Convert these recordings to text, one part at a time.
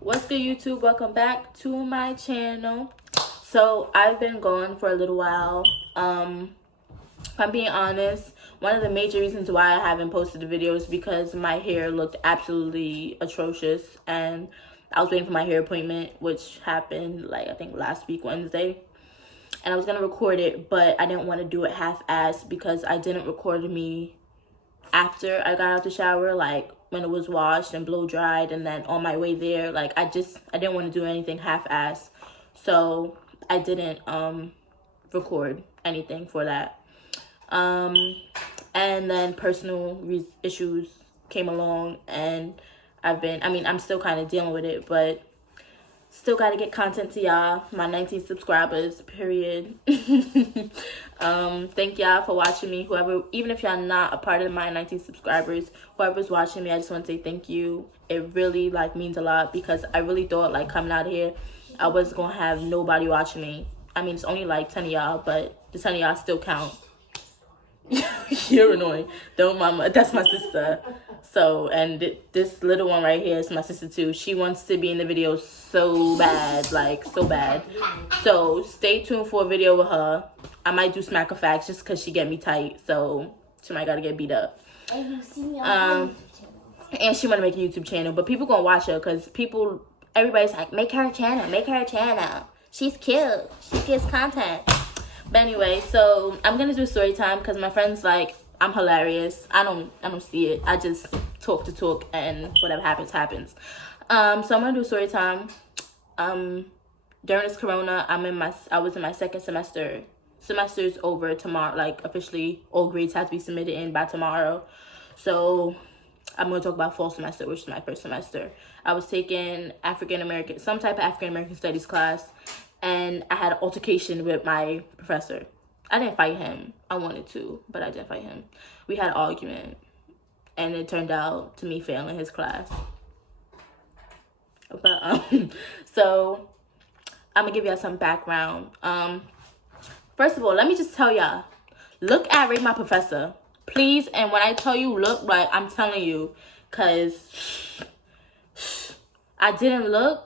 What's good, YouTube? Welcome back to my channel. So I've been gone for a little while. If I'm being honest, one of the major reasons why I haven't posted a video is because my hair looked absolutely atrocious, and I was waiting for my hair appointment, which happened like I think last week Wednesday. And I was gonna record it, but I didn't want to do it half-assed because I didn't record me after I got out the shower, like when it was washed and blow dried, and then on my way there, like I didn't want to do anything half-assed, so I didn't record anything for that. And then personal issues came along, and I'm still kind of dealing with it, but still got to get content to y'all, my 19 subscribers, period. Thank y'all for watching me. Whoever, even if y'all not a part of my 19 subscribers, whoever's watching me, I just want to say thank you. It really like means a lot, because I really thought like coming out here, I was going to have nobody watching me. I mean, it's only like 10 of y'all, but the 10 of y'all still count. You're annoying. Don't, mama. That's my sister. So, and this little one right here is my sister too. She wants to be in the video so bad, like so bad. So stay tuned for a video with her. I might do smack of facts just because she get me tight. So she might gotta get beat up. And she wanna make a YouTube channel, but people gonna watch her because everybody's like, make her a channel, make her a channel. She's cute. She gives content. But anyway, so I'm gonna do story time because my friends like I'm hilarious. I don't see it. I just talk to talk, and whatever happens happens. So I'm gonna do story time. During this corona, I was in my second semester. Semester's over tomorrow. Like officially, all grades have to be submitted in by tomorrow. So I'm gonna talk about fall semester, which is my first semester. I was taking some type of African American studies class, and I had an altercation with my professor. I didn't fight him. I wanted to, but I didn't fight him. We had an argument, and it turned out to me failing his class. But so I'm gonna give y'all some background. First of all, let me just tell y'all, look at Rate My Professor, please. And when I tell you look, like I'm telling you, cause I didn't look.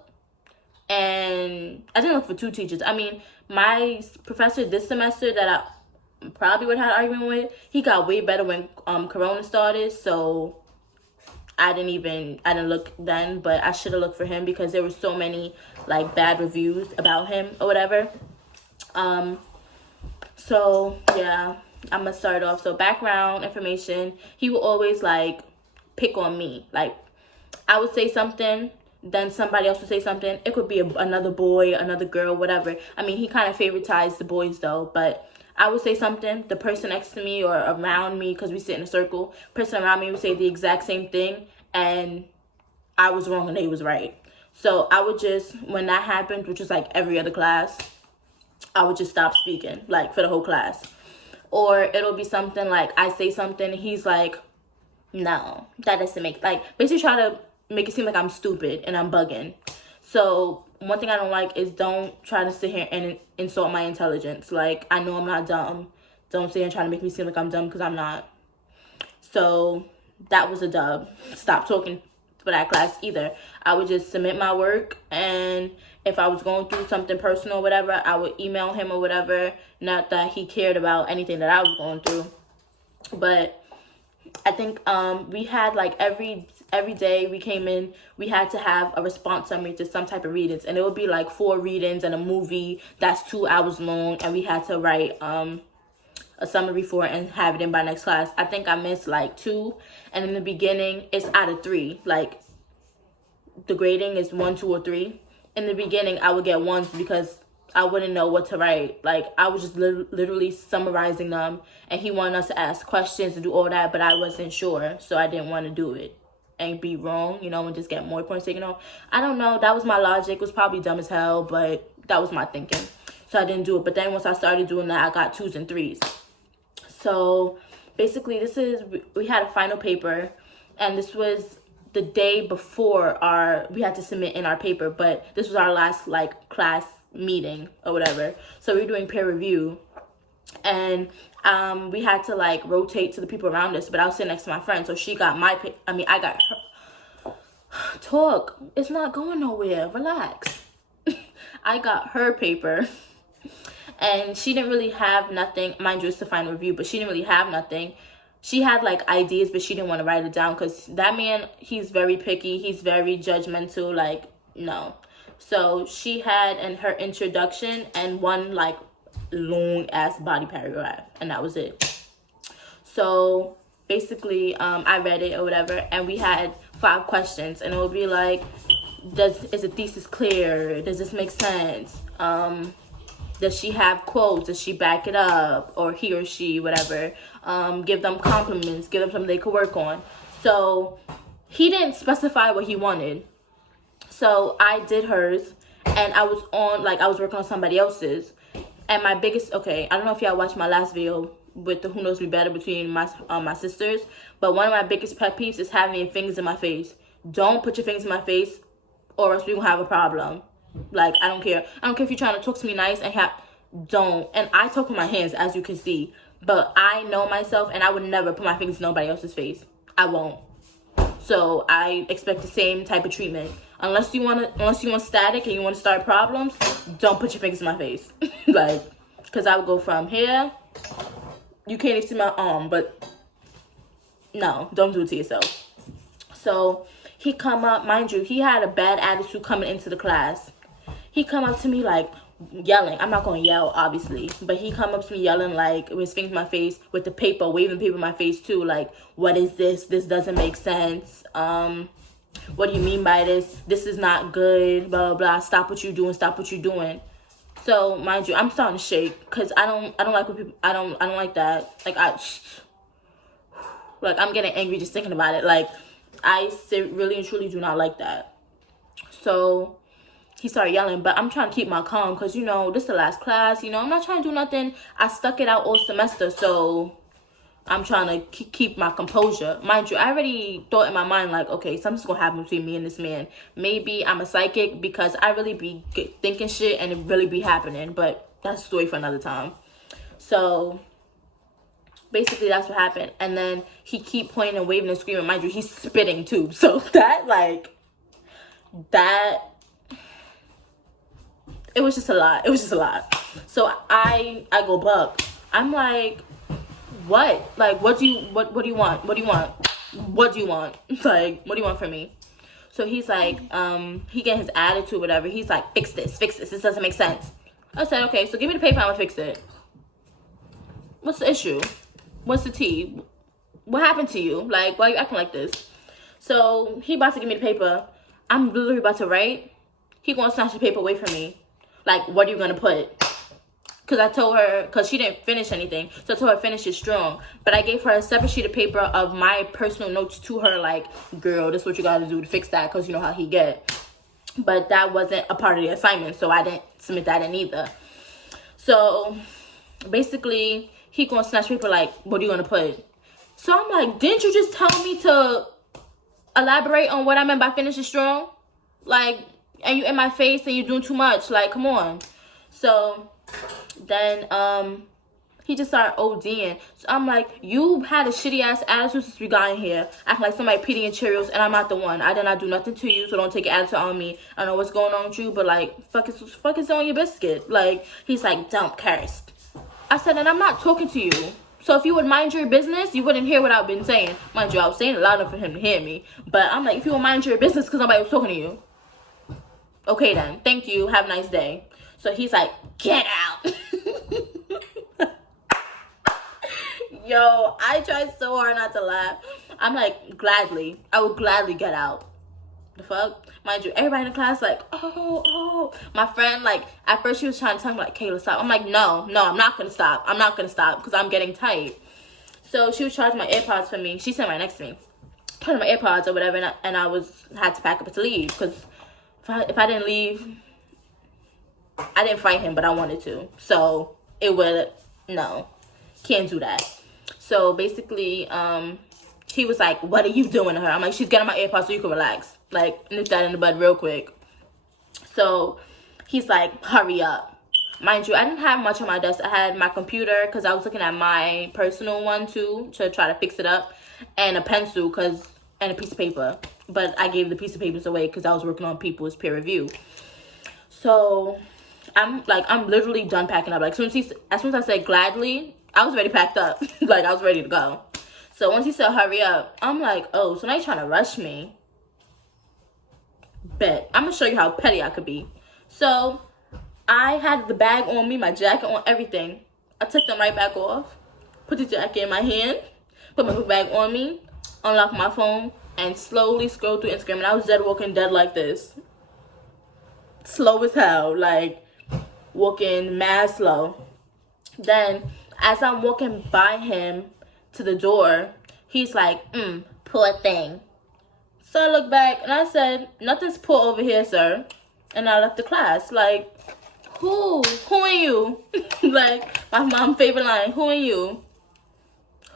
And I didn't look for two teachers. I mean, my professor this semester that I probably would have had an argument with, he got way better when Corona started. So I didn't look then, but I should have looked for him because there were so many like bad reviews about him or whatever. So yeah, I'm gonna start off. So background information, he would always like pick on me. Like I would say something, then somebody else would say something. It could be another boy, another girl, whatever. I mean, he kind of favoritized the boys though, but I would say something. The person next to me or around me, because we sit in a circle, person around me would say the exact same thing, and I was wrong and they was right. So I would just, when that happened, which was like every other class, I would just stop speaking, like for the whole class. Or it'll be something like I say something, and he's like, no, that doesn't make, like basically try to make it seem like I'm stupid and I'm bugging. So one thing I don't like is don't try to sit here and insult my intelligence. Like, I know I'm not dumb. Don't sit here and try to make me seem like I'm dumb, because I'm not. So that was a dub. Stop talking for that class either. I would just submit my work, and if I was going through something personal or whatever, I would email him or whatever. Not that he cared about anything that I was going through. But I think we had like every day we came in, we had to have a response summary to some type of readings, and it would be like 4 readings and a movie that's 2 hours long, and we had to write a summary for it and have it in by next class. I think I missed like 2, and in the beginning it's out of 3. Like the grading is 1, 2, or 3. In the beginning I would get 1s because I wouldn't know what to write. Like I was just literally summarizing them, and he wanted us to ask questions and do all that, but I wasn't sure, so I didn't want to do it and be wrong, and just get more points taken off. I don't know. That was my logic. It was probably dumb as hell, but that was my thinking. So I didn't do it. But then once I started doing that, I got 2s and 3s. So basically we had a final paper, and this was the day before we had to submit in our paper, but this was our last like class meeting or whatever. So we were doing peer review, and we had to like rotate to the people around us, but I was sitting next to my friend, so she got I got her Talk. It's not going nowhere. Relax. I got her paper. And she didn't really have nothing. Mind you, it's the final review, but she didn't really have nothing. She had like ideas, but she didn't want to write it down because that man, he's very picky. He's very judgmental. Like, no. So she had in her introduction and one like long ass body paragraph, and that was it. So basically, I read it or whatever, and we had 5 questions, and it would be like, is the thesis clear? Does this make sense? Does she have quotes? Does she back it up? Or he or she, whatever. Give them compliments. Give them something they could work on. So he didn't specify what he wanted. So I did hers. And I was working on somebody else's. And my biggest, okay, I don't know if y'all watched my last video with the Who Knows Me Better between my sisters. But one of my biggest pet peeves is having fingers in my face. Don't put your fingers in my face or else we're going to have a problem. Like, I don't care. I don't care if you're trying to talk to me nice and don't. And I talk with my hands, as you can see. But I know myself, and I would never put my fingers in nobody else's face. I won't. So I expect the same type of treatment. Unless you want static and you want to start problems, don't put your fingers in my face. Like, because I would go from here. You can't even see my arm, but no, don't do it to yourself. So he come up, mind you, he had a bad attitude coming into the class. He come up to me like yelling. I'm not going to yell, obviously. But he come up to me yelling like with his fingers in my face, with the paper, waving paper in my face too. Like, what is this? This doesn't make sense. What do you mean by this? This is not good. Blah, blah, blah. Stop what you're doing. Stop what you're doing. So, mind you, I'm starting to shake. Because I don't like when people, I don't like that. Like, I'm getting angry just thinking about it. Like, I really and truly do not like that. So he started yelling, but I'm trying to keep my calm because, you know, this is the last class. You know, I'm not trying to do nothing. I stuck it out all semester, so I'm trying to keep my composure. Mind you, I already thought in my mind, like, okay, something's going to happen between me and this man. Maybe I'm a psychic because I really be thinking shit and it really be happening, but that's a story for another time. So basically, that's what happened. And then he keep pointing and waving and screaming. Mind you, he's spitting too. So it was just a lot. It was just a lot. So I go buck. I'm like, what? Like, what do you want? What do you want? What do you want? Like, what do you want from me? So he's like, he get his attitude, whatever. He's like, fix this. This doesn't make sense. I said, okay, so give me the paper, I'm gonna fix it. What's the issue? What's the tea? What happened to you? Like, why are you acting like this? So he about to give me the paper. I'm literally about to write. He gonna snatch the paper away from me. Like, what are you gonna put? Because I told her, because she didn't finish anything. So I told her finish it strong. But I gave her a separate sheet of paper of my personal notes to her. Like, girl, this is what you gotta do to fix that. Because you know how he get. But that wasn't a part of the assignment. So I didn't submit that in either. So basically, he gonna snatch paper like, what are you gonna put? So I'm like, didn't you just tell me to elaborate on what I meant by finishing strong? Like, and you in my face and you're doing too much. Like, come on. So then he just started ODing. So I'm like, you had a shitty ass attitude since we got in here. Acting like somebody Petey and Cheerios, and I'm not the one. I did not do nothing to you, so don't take your attitude on me. I don't know what's going on with you, but like, fuck is on your biscuit. Like, he's like, don't curse. I said, and I'm not talking to you. So if you would mind your business, you wouldn't hear what I've been saying. Mind you, I was saying it loud enough for him to hear me. But I'm like, if you would mind your business because nobody was talking to you. Okay then, thank you, have a nice day. So he's like, get out. Yo, I tried so hard not to laugh. I'm like, I would gladly get out. The fuck? Mind you, everybody in the class like, oh. My friend, like, at first she was trying to tell me, like, Kayla, stop. I'm like, no, I'm not going to stop. I'm not going to stop because I'm getting tight. So she was charging my AirPods for me. She sat right next to me. Put on my AirPods or whatever, and I had to pack up to leave because if I didn't leave, I didn't fight him, but I wanted to. So it would, no, can't do that. So basically, he was like, what are you doing to her? I'm like, she's getting my AirPods so you can relax. Like, nip that in the bud real quick. So he's like, hurry up. Mind you, I didn't have much on my desk. I had my computer because I was looking at my personal one too to try to fix it up, and a pencil because and a piece of paper. But I gave the piece of papers away because I was working on people's peer review. So I'm literally done packing up. Like, as soon as I said gladly, I was already packed up. Like, I was ready to go. So once he said hurry up, I'm like, oh, so now you're trying to rush me. Bet. I'm going to show you how petty I could be. So I had the bag on me, my jacket on, everything. I took them right back off, put the jacket in my hand, put my book bag on me, unlocked my phone, and slowly scrolled through Instagram. And I was walking dead like this. Slow as hell, like walking mad slow. Then as I'm walking by him to the door, he's like, poor thing. So I look back and I said, nothing's poor over here, sir. And I left the class. Like, who are you? Like, my mom's favorite line, who are you?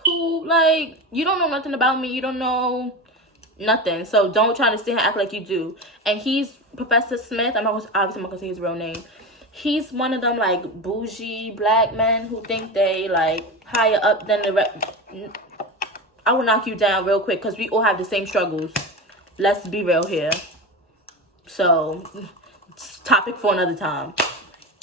Who, like, you don't know nothing about me. You don't know nothing. So don't try to sit here and act like you do. And he's Professor Smith. Obviously I'm not gonna say his real name. He's one of them, like, bougie black men who think they, like, higher up than the rest. I will knock you down real quick because we all have the same struggles. Let's be real here. So, it's topic for another time.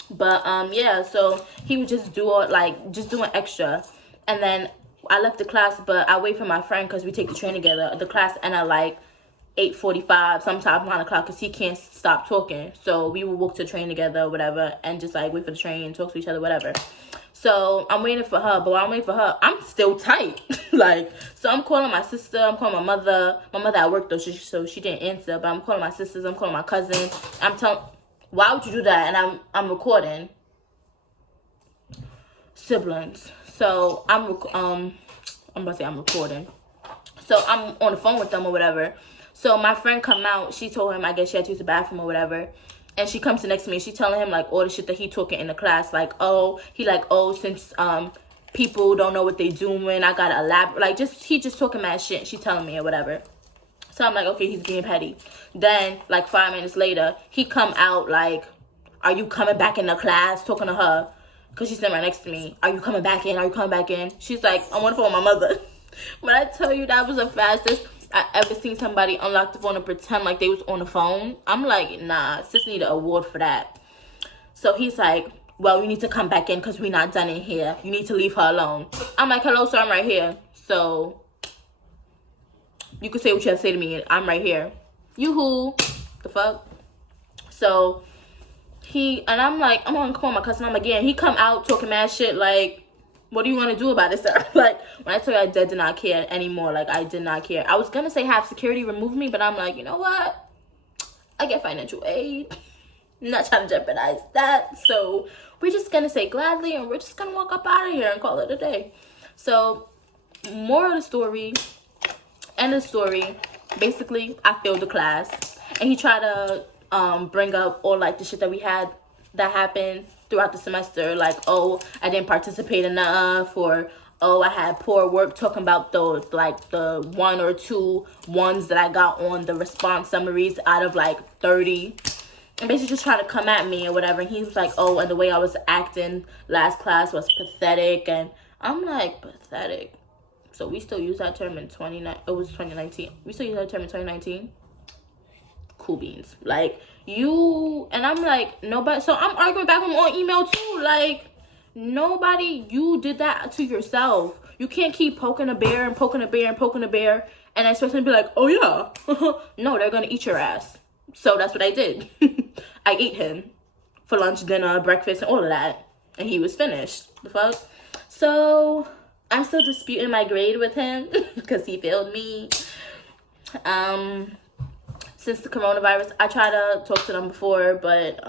But, yeah, so he would just do all, like, just doing extra. And then I left the class, but I wait for my friend because we take the train together. The class ended at, like, 8:45, sometimes 9 o'clock, because he can't stop talking. So we would walk to the train together, whatever, and just, like, wait for the train and talk to each other, whatever. So I'm waiting for her, but while I'm waiting for her, I'm still tight. Like, so I'm calling my sister, I'm calling my mother. My mother at work, though, so she didn't answer, but I'm calling my sisters, I'm calling my cousin. I'm telling, why would you do that? And I'm recording. Siblings. So I'm about to say I'm recording. So I'm on the phone with them or whatever. So my friend come out. She told him, I guess she had to use the bathroom or whatever. And she comes to next to me. She telling him, like, all the shit that he talking in the class. Like, since people don't know what they doing, I gotta elaborate. Like, he just talking mad shit. She telling me or whatever. So I'm like, okay, he's being petty. Then, like, 5 minutes later, he come out like, are you coming back in the class? Talking to her. Because she's sitting right next to me. Are you coming back in? Are you coming back in? She's like, I'm on the phone with my mother. When I tell you that was the fastest I ever seen somebody unlock the phone and pretend like they was on the phone, I'm like, nah, sis need an award for that. So he's like, well, you need to come back in because we're not done in here. You need to leave her alone. I'm like, hello, sir, I'm right here. So you can say what you have to say to me. I'm right here. You-hoo. The fuck? So I'm like, I'm on call my cousin. I'm like, yeah, he come out talking mad shit like, what do you want to do about it, sir? Like, when I tell you I did not care anymore, like, I did not care. I was going to say have security remove me, but I'm like, you know what? I get financial aid. I'm not trying to jeopardize that. So, we're just going to say gladly, and we're just going to walk up out of here and call it a day. So, moral of the story, end of the story, basically, I failed the class. And he tried to bring up all, like, the shit that we had that happened throughout the semester, like, oh, I didn't participate enough, or oh, I had poor work, talking about the 1 or 2 ones that I got on the response summaries out of like 30, and basically just trying to come at me or whatever. And he was like, oh, and the way I was acting last class was pathetic. And I'm like, pathetic? So we still use that term in 2019. We still use that term in 2019. Cool beans. Like, you, and I'm like, nobody. So I'm arguing back with him on email too. Like, nobody, you did that to yourself. You can't keep poking a bear and poking a bear and poking a bear and expect them to be like, oh yeah. No, they're gonna eat your ass. So that's what I did. I ate him for lunch, dinner, breakfast, and all of that. And he was finished. The fuck? So I'm still disputing my grade with him because he failed me. Since the coronavirus, I tried to talk to them before, but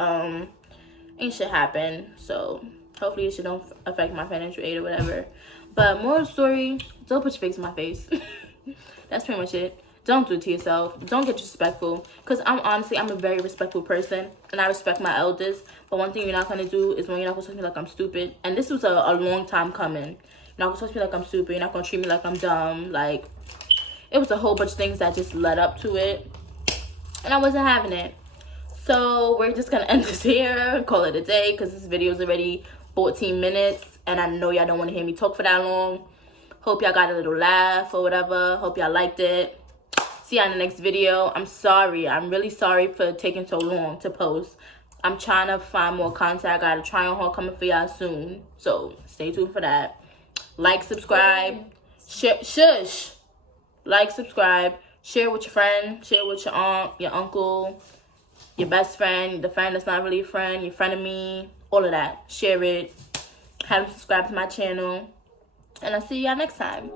ain't shit happen. So hopefully it should don't affect my financial aid or whatever. But moral of the story, don't put your face in my face. That's pretty much it. Don't do it to yourself. Don't get disrespectful. Because I'm a very respectful person. And I respect my elders. But one thing you're not going to do is when you're not going to talk to me like I'm stupid. And this was a long time coming. You're not going to talk to me like I'm stupid. You're not going to treat me like I'm dumb. Like, it was a whole bunch of things that just led up to it. And I wasn't having it. So we're just going to end this here and call it a day. Because this video is already 14 minutes. And I know y'all don't want to hear me talk for that long. Hope y'all got a little laugh or whatever. Hope y'all liked it. See you on the next video. I'm sorry. I'm really sorry for taking so long to post. I'm trying to find more content. I got a try-on haul coming for y'all soon. So stay tuned for that. Like, subscribe. Shush. Like, subscribe. Share with your friend. Share with your aunt, your uncle, your best friend, the friend that's not really a friend, your frenemy, all of that. Share it. Have them subscribe to my channel. And I'll see y'all next time.